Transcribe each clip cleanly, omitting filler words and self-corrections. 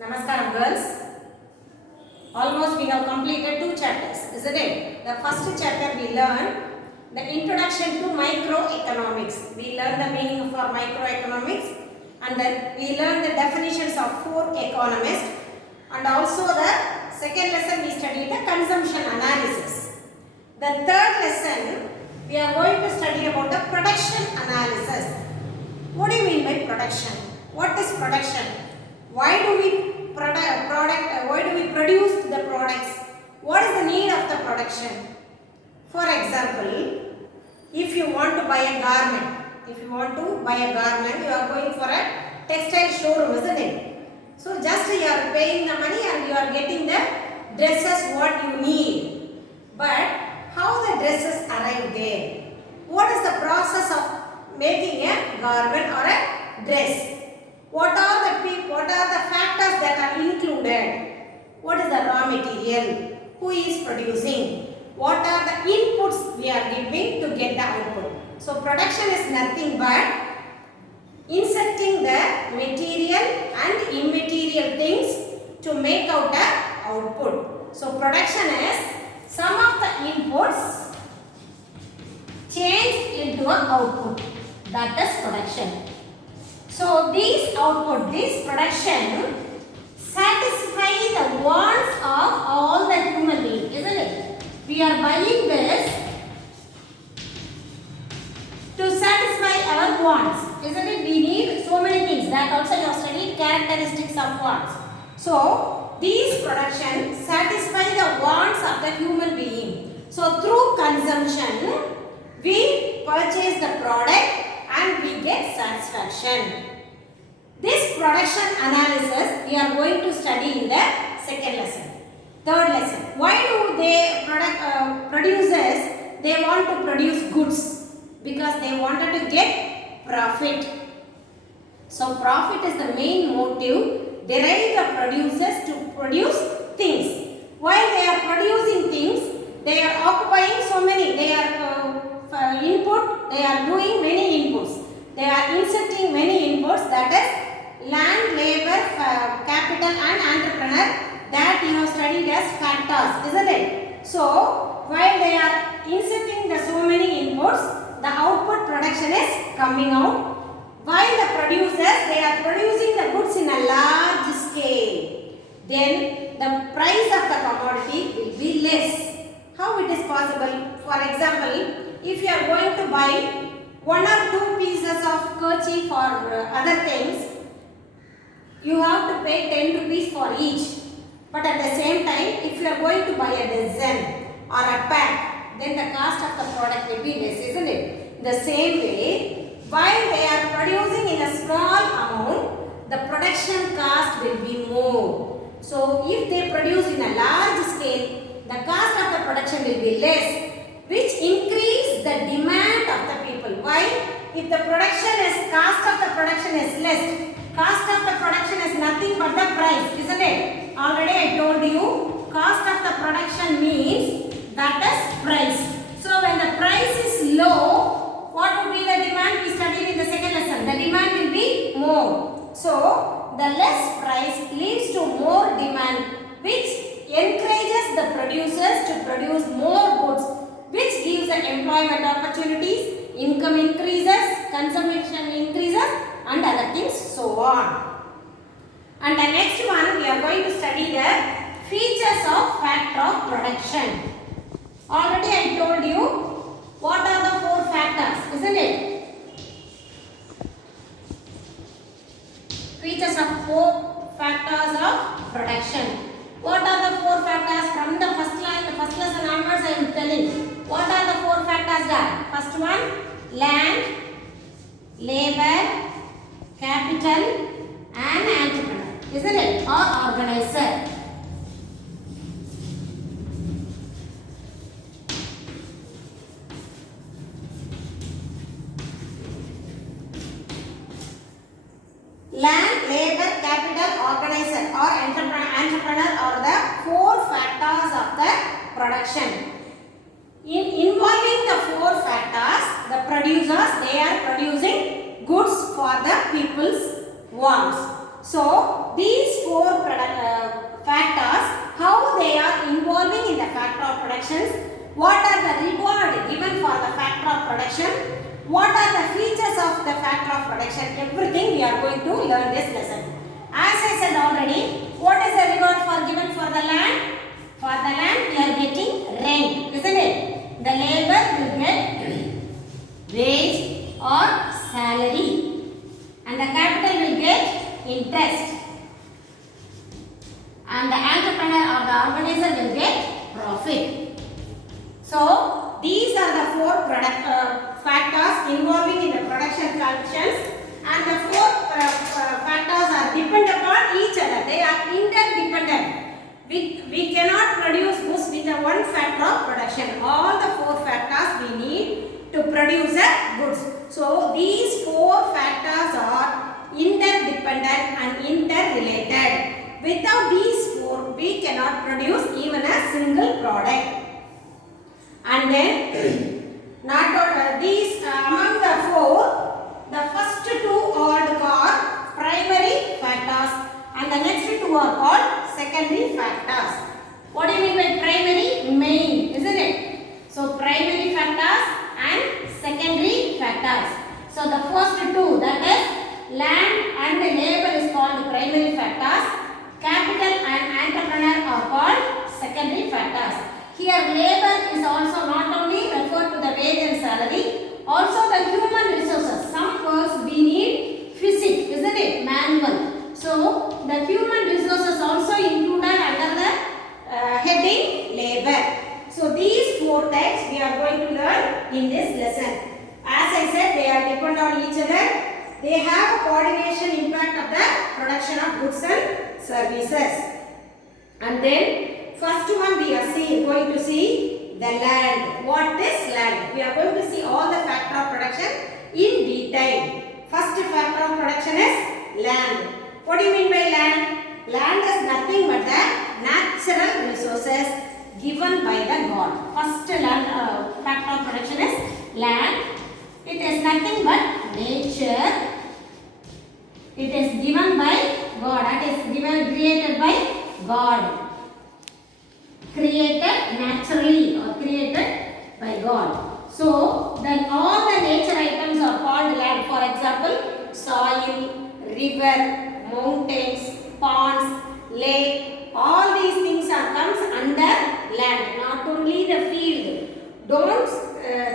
Namaskaram girls. Almost we have completed 2 chapters, isn't it? The first chapter we learned the introduction to microeconomics. We learned the meaning for microeconomics and then we learned the definitions of 4 economists, and also the second lesson we studied the consumption analysis. The third lesson we are going to study about the production analysis. What do you mean by production? What is production? Why do we why do we produce the products? What is the need of the production? For example, if you want to buy a garment, you are going for a textile showroom, isn't it? So just you are paying the money and you are getting the dresses what you need. But how the dresses arrive there? What is the process of making a garment or a dress? What are the factors that are included? What is the raw material? Who is producing? What are the inputs we are giving to get the output? So production is nothing but inserting the material and immaterial things to make out the output. So production is some of the inputs changed into an output. That is production. So this production satisfy the wants of all the human beings, isn't it? We are buying this to satisfy our wants, isn't it? We need so many things. That also you have studied characteristics of wants. So these production satisfy the wants of the human being. So through consumption, we purchase the product and we get satisfaction. This production analysis we are going to study in the second lesson. Third lesson. Why do they producers they want to produce goods? Because they wanted to get profit. So profit is the main motive derived the producers to produce things. While they are producing things, they are occupying so many. They are input, they are doing many inputs. They are inserting many inputs, that is land, labor, capital and entrepreneur, that you have studied as factors, isn't it? So, while they are inserting the so many inputs, the output production is coming out. While the producers, they are producing the goods in a large scale. Then, the price of the commodity will be less. How it is possible? For example, if you are going to buy 1 or 2 pieces of kerchief or other things, you have to pay 10 rupees for each. But at the same time, if you are going to buy a dozen or a pack, then the cost of the product will be less, isn't it? The same way, while they are producing in a small amount, the production cost will be more. So, if they produce in a large scale, the cost of the production will be less, which increase the demand of the people. Why? If the cost of the production is less, cost of the production is nothing but the price, isn't it? Already I told you, cost of the production means that is price. So when the price is low, what would be the demand? We studied in the second lesson. The demand will be more. So the less price leads to more demand, which encourages the producers to produce more goods, which gives the employment opportunities, income increases, consumption increases and other things so on. And the next one we are going to study the features of factor of production. Already I told you what are the 4 factors, isn't it? Features of 4 factors of production. What are the 4 factors? From the first lesson onwards I am telling. What are the 4 factors there? First one, land, labor, capital and entrepreneur, isn't it? Or organizer. Land, labor, capital, organizer or entrepreneur are the 4 factors of the production. Involving the 4 factors, the producers, they are producing goods for the people's wants. So these four factors, how they are involving in the factor of productions, what are the reward given for the factor of production, what are the features of the factor of production, everything we are going to learn this lesson. As I said already, what is the reward for given for the land? For the land we are getting rent, isn't it? The labor will get wage or salary, and the capital will get interest, and the entrepreneur or the organizer will get profit. So these are the four factors involving in the production functions, and the four factors are dependent upon each other. They are interdependent. We cannot produce goods with the one factor of production. All the four factors we need to produce the goods. So these four factors are interdependent and interrelated. Without these four, we cannot produce even a single product. And then, among the four, the first two are called primary factors, and the next two are called secondary factors. What do you mean by primary? Main, isn't it? So primary factors and secondary factors. So the first two, that is land and labor, is called primary factors. Capital and entrepreneur are called secondary factors. Here labor is also not only referred to the wage and salary, also the human resources. Some works we need physics, isn't it? Manual. So the human resources also included under the heading labor. So these four types we are going to learn in this lesson. As I said, they are dependent on each other. They have a coordination impact of the production of goods and services. And then first one we are going to see the land. What is land? We are going to see all the factor of production in detail. First factor of production is land. What do you mean by land? Land is nothing but the natural resources given by the God. First factor of production is land. It is nothing but nature. It is given by God. It is created by God. Created naturally or created by God. So then all the nature items are called land. For example, soil, river, mountains, ponds, lake, all these things comes under land, not only the field. Don't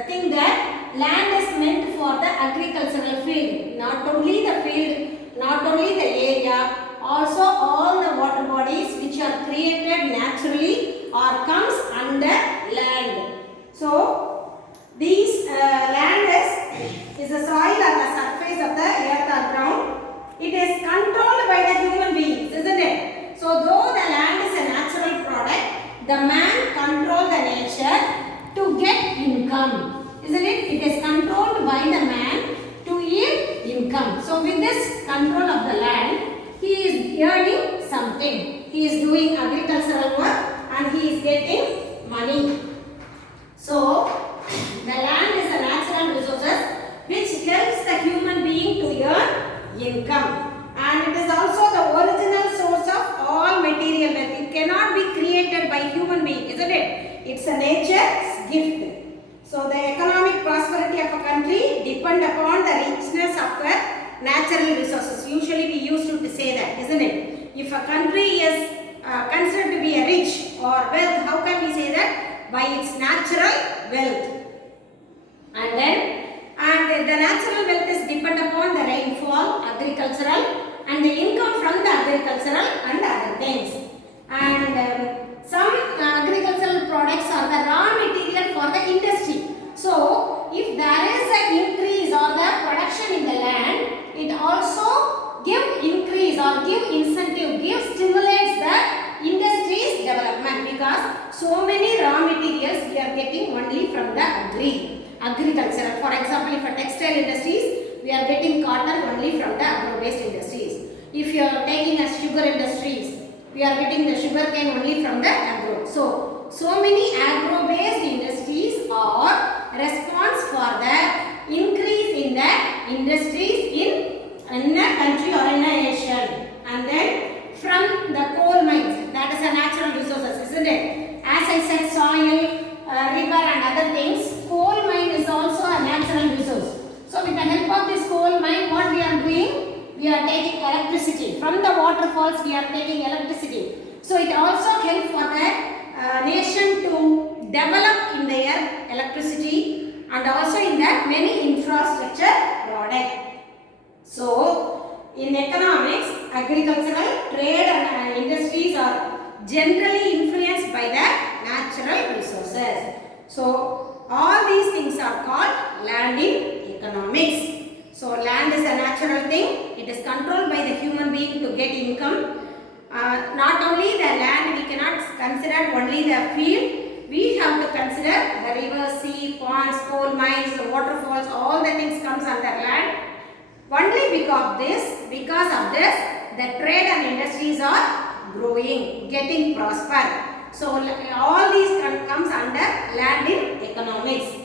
think that land is meant for the agricultural field. Not only the field, not only the area, also all the water bodies which are created naturally or comes under land. So these land is the soil or the surface of the earth or ground. It is controlled by the human beings, isn't it? So though the land is a natural product, the man controls the nature to get income, isn't it? It is controlled by the man to yield income. So with this control of the land, he is earning something. He is doing agricultural work and he is getting money. So the land is a natural resources which helps the human being to earn income, and it is also the original source of all material wealth. It cannot be created by human being, isn't it? It's a nature's gift. So the economic prosperity of a country depend upon the richness of the natural resources. Usually we used to say that, isn't it? If a country is considered to be a rich or wealth, how can we say that? By its natural wealth. And the natural wealth is depend upon the rainfall, agricultural, and the income from the agricultural and other things. And some agricultural products are the raw material for the industry. So if there is an increase or the production in the land, it also give increase or give incentive, stimulates the industry's development, because so many raw materials we are getting only from the agriculture. For example, if a textile industries, we are getting cotton only from the agro-based industries. If you are taking as sugar industries, we are getting the sugar cane only from the agro. So many agro-based industries are response for the increase in the industries in a country or in a nation. And then from the coal mines, that is a natural resources, isn't it? As I said, soil, river and other things, coal mine is also a natural resource. So with the help of this coal mine, what we are doing? We are taking electricity. From the waterfalls, we are taking electricity. So it also helps for the nation to develop in their electricity and also in the many infrastructure product. So in economics, agricultural, trade and industries are generally influenced by the natural resources. So all these things are called land in economics. So land is a natural thing. It is controlled by the human being to get income. Not only the land, we cannot consider only the field. We have to consider the river, sea, ponds, coal mines, the waterfalls, all the things comes under land. Only because of this, the trade and industries are growing, getting prosper. So all these comes under land in economics.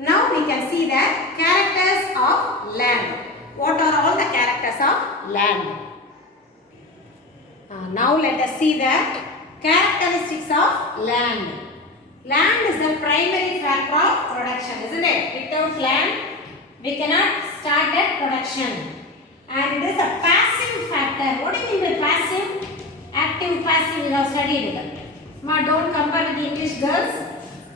Now we can see the characters of land. What are all the characters of land? Now let us see the characteristics of land. Land is the primary factor of production, isn't it? Without land, we cannot start that production. And it is a passive factor. What do you mean by passive? Active, passive, we have studied. Don't compare with the English girls.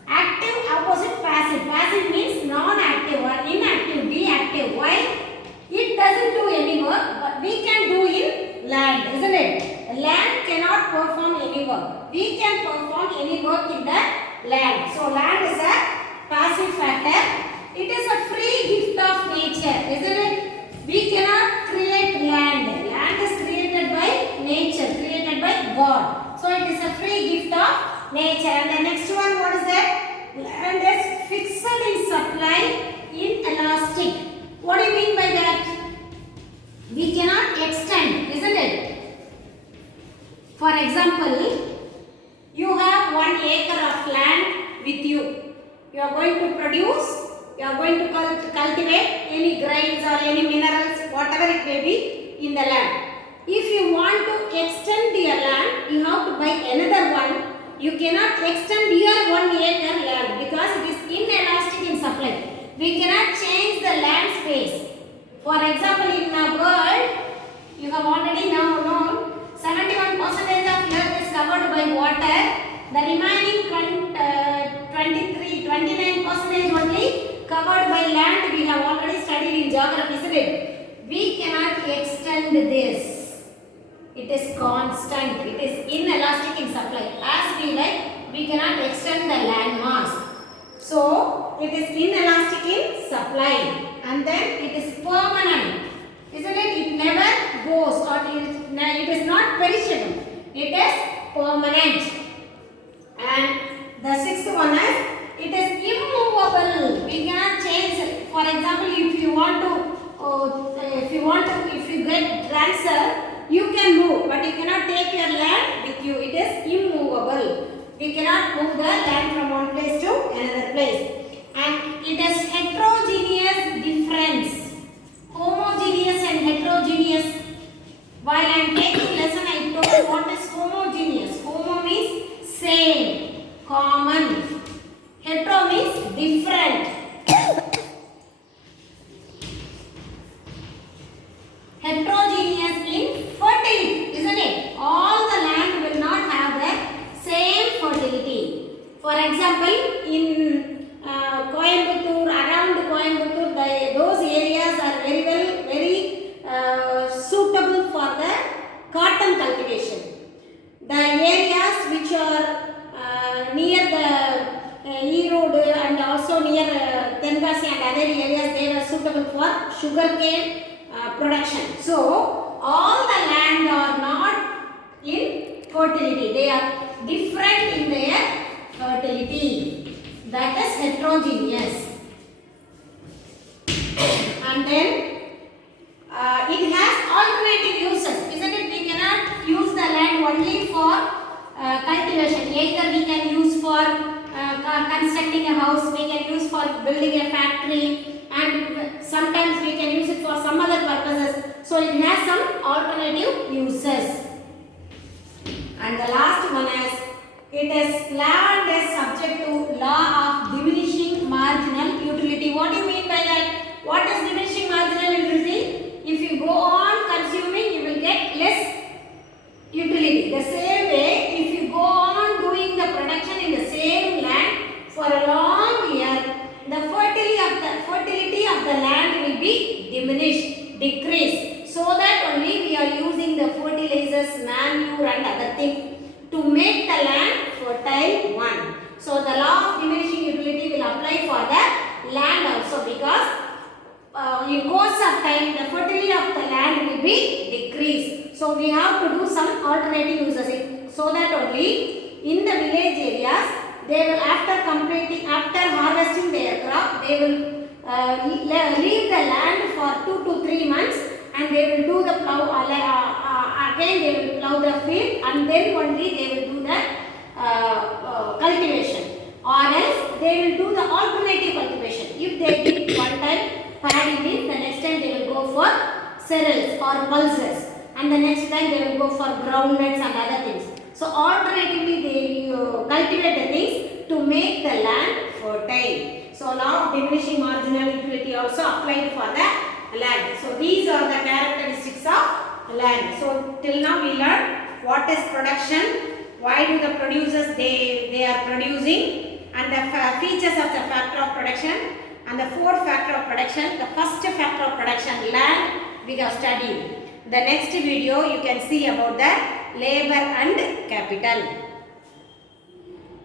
Active, opposite passive. Passive means non-active or inactive, deactive. Why? It doesn't do any work, but we can do in land, isn't it? Land cannot perform any work. We can perform any work in the land. So land is a passive factor. It is a free gift of nature, isn't it? We cannot create land. Land is created by nature, created by God. So it is a free gift of nature. And the next one, what is that? Land is fixed in supply, inelastic. What do you mean by that? We cannot extend, isn't it? For example, you have 1 acre of land with you. You are going to produce, you are going to cultivate any grains or any minerals, whatever it may be in the land. If you want to extend your land, you have to buy another one. You cannot extend your 1 acre land because it is inelastic in supply. We cannot change the land space. For example, in the world, you have already now known 71% of earth is covered by water. The remaining 29% only covered by land. We have already studied in geography, isn't it? We cannot extend this. It is constant. It is inelastic in supply. As we like, we cannot extend the land mass. So, it is inelastic in supply. And then it is permanent. Isn't it? It never goes or it is not perishable. It is permanent. And the sixth one is, it is immovable. We cannot change. For example, if you get transfer, you can move, but you cannot take your land with you. It is immovable. We cannot move the land from one place to another place. And it is heterogeneous difference. Homogeneous and heterogeneous. While I am taking lesson, I told what is homogeneous. Homo means same, common. Hetero means different. Heterogeneous in fertility, isn't it? All the land will not have the same fertility. For example, in Coimbatore, around Coimbatore, those areas are very suitable for the cotton cultivation. The areas which are near the Erode and also near Tenkasi and other areas, they were suitable for sugarcane production. So, all the land are not in fertility. They are different in their fertility. That is heterogeneous. And then it has alternative uses, isn't it? We cannot use the land only for cultivation. Either we can use for constructing a house, we can use for building a factory, and sometimes we can use it for some other purposes. So it has some alternative uses. And the last one is, it is land is subject to law of diminishing marginal utility. What do you mean by that? What is diminishing marginal utility? If you go on consuming, you will get less utility. The same way, if you go on doing the production in the same land for a long year, the fertility of the land will be diminished, decreased. So that only we are using the fertilizers, manure and other things to make the land fertile one. So the law of diminishing utility will apply for the land also, because in course of time the fertility of the land will be decreased. So we have to do some alternative uses, so that only in the village areas they will, after harvesting their crop, they will leave the land for 2 to 3 months, and they will do the plow, again they will plow the field, and then only they will do the cultivation, or else they will do the alternative cultivation. If they did one time paddy leaf, the next time they will go for cereals or pulses, and the next time they will go for groundnuts and other things. So alternatively they cultivate the things to make the land fertile. So law of diminishing marginal utility also applied for the land. So these are the characteristics of land. So till now we learned what is production, why do the producers they are producing, and the features of the factor of production, and the fourth factor of production. The first factor of production, land, we have studied. The next video you can see about the labor and capital.